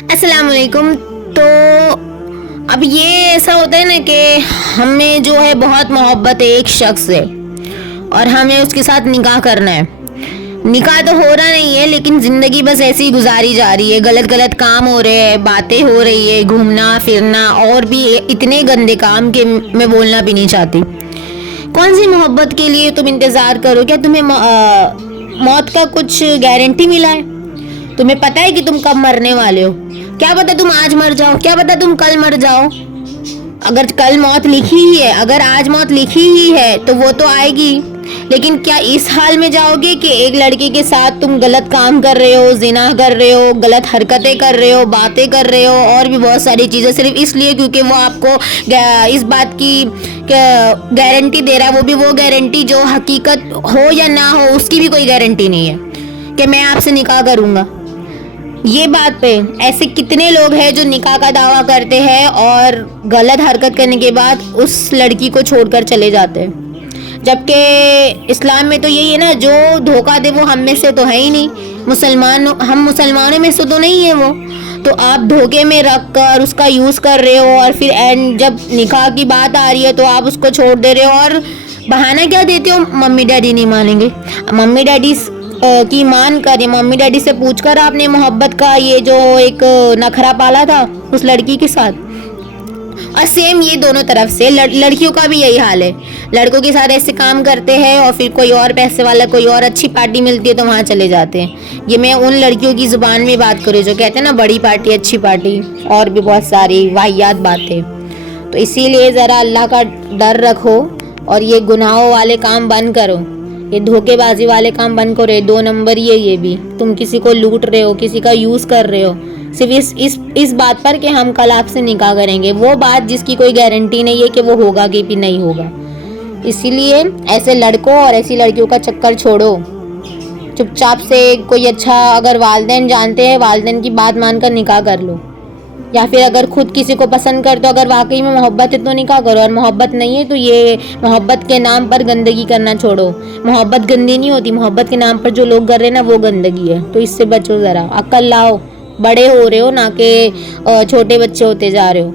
السلام علیکم. تو اب یہ ایسا ہوتا ہے نا کہ ہمیں جو ہے بہت محبت ہے ایک شخص سے اور ہمیں اس کے ساتھ نکاح کرنا ہے. نکاح تو ہو رہا نہیں ہے لیکن زندگی بس ایسی ہی گزاری جا رہی ہے. غلط غلط کام ہو رہے ہیں, باتیں ہو رہی ہے, گھومنا پھرنا اور بھی اتنے گندے کام کہ میں بولنا بھی نہیں چاہتی. کون سی محبت کے لیے تم انتظار کرو؟ کیا تمہیں موت کا کچھ گارنٹی ملا ہے؟ تمہیں پتہ ہے کہ تم کب مرنے والے ہو؟ کیا پتہ تم آج مر جاؤ, کیا پتہ تم کل مر جاؤ. اگر کل موت لکھی ہی ہے, اگر آج موت لکھی ہی ہے تو وہ تو آئے گی, لیکن کیا اس حال میں جاؤ گے کہ ایک لڑکی کے ساتھ تم غلط کام کر رہے ہو, زنا کر رہے ہو, غلط حرکتیں کر رہے ہو, باتیں کر رہے ہو اور بھی بہت ساری چیزیں, صرف اس لیے کیونکہ وہ آپ کو اس بات کی گارنٹی دے رہا ہے, وہ بھی وہ گارنٹی جو حقیقت ہو یا نہ ہو اس کی بھی کوئی گارنٹی نہیں ہے کہ میں آپ سے نکاح کروں گا. یہ بات پہ ایسے کتنے لوگ ہیں جو نکاح کا دعویٰ کرتے ہیں اور غلط حرکت کرنے کے بعد اس لڑکی کو چھوڑ کر چلے جاتے ہیں, جبکہ اسلام میں تو یہی ہے نا, جو دھوکہ دے وہ ہم میں سے تو ہے ہی نہیں, ہم مسلمانوں میں سے تو نہیں ہے وہ. تو آپ دھوکے میں رکھ کر اس کا یوز کر رہے ہو اور پھر اینڈ جب نکاح کی بات آ رہی ہے تو آپ اس کو چھوڑ دے رہے ہو. اور بہانہ کیا دیتے ہو؟ ممی ڈیڈی نہیں مانیں گے. ممی ڈیڈی کی مان کر, ممی ڈیڈی سے پوچھ کر آپ نے محبت کا یہ جو ایک نخرا پالا تھا اس لڑکی کے ساتھ. اور سیم یہ دونوں طرف سے لڑکیوں کا بھی یہی حال ہے. لڑکوں کے ساتھ ایسے کام کرتے ہیں اور پھر کوئی اور پیسے والا, کوئی اور اچھی پارٹی ملتی ہے تو وہاں چلے جاتے ہیں. یہ میں ان لڑکیوں کی زبان میں بات کروں جو کہتے ہیں نا بڑی پارٹی, اچھی پارٹی, اور بھی بہت ساری واہیات باتیں. تو اسی لیے ذرا اللہ کا ڈر رکھو اور یہ گناہوں والے کام بند کرو, یہ دھوکے بازی والے کام بند کرو. 2 نمبر یہ بھی تم کسی کو لوٹ رہے ہو, کسی کا یوز کر رہے ہو صرف اس بات پر کہ ہم کل آپ سے نکاح کریں گے, وہ بات جس کی کوئی گارنٹی نہیں ہے کہ وہ ہوگا کہ بھی نہیں ہوگا. اسی لیے ایسے لڑکوں اور ایسی لڑکیوں کا چکر چھوڑو. چپ چاپ سے کوئی اچھا, اگر والدین جانتے ہیں, والدین کی بات مان کر نکاح کر لو, یا پھر اگر خود کسی کو پسند کرتے ہو, اگر واقعی میں محبت ہے تو نکاح کرو, اور محبت نہیں ہے تو یہ محبت کے نام پر گندگی کرنا چھوڑو. محبت گندی نہیں ہوتی, محبت کے نام پر جو لوگ کر رہے ہیں نا وہ گندگی ہے. تو اس سے بچو, ذرا عقل لاؤ, بڑے ہو رہے ہو نہ کہ چھوٹے بچے ہوتے جا رہے ہو.